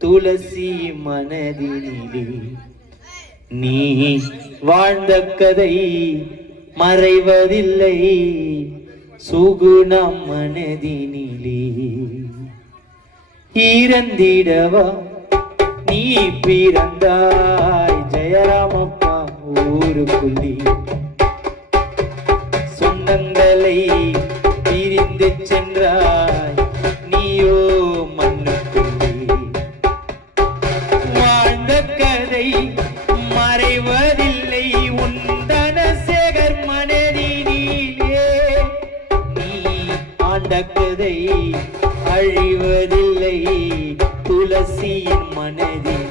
துளசி மனதினிலே நீ வாழ்ந்த கதை மறைவதில்லை சுகுணம் மனதினிலே இறந்திடவா நீ பிறந்தாய் ஜெயராமப்பா ஊருக்குள்ளே சொந்தங்களை பிரிந்து சென்றாய் நீயோ மண்ணுக்குள்ளே வாழ்ந்த கதை மறைவதில்லை உந்தன சேகர் மனதினிலே நீ ஆண்ட கதை அழிவதில்லை துளசியின் மனதில்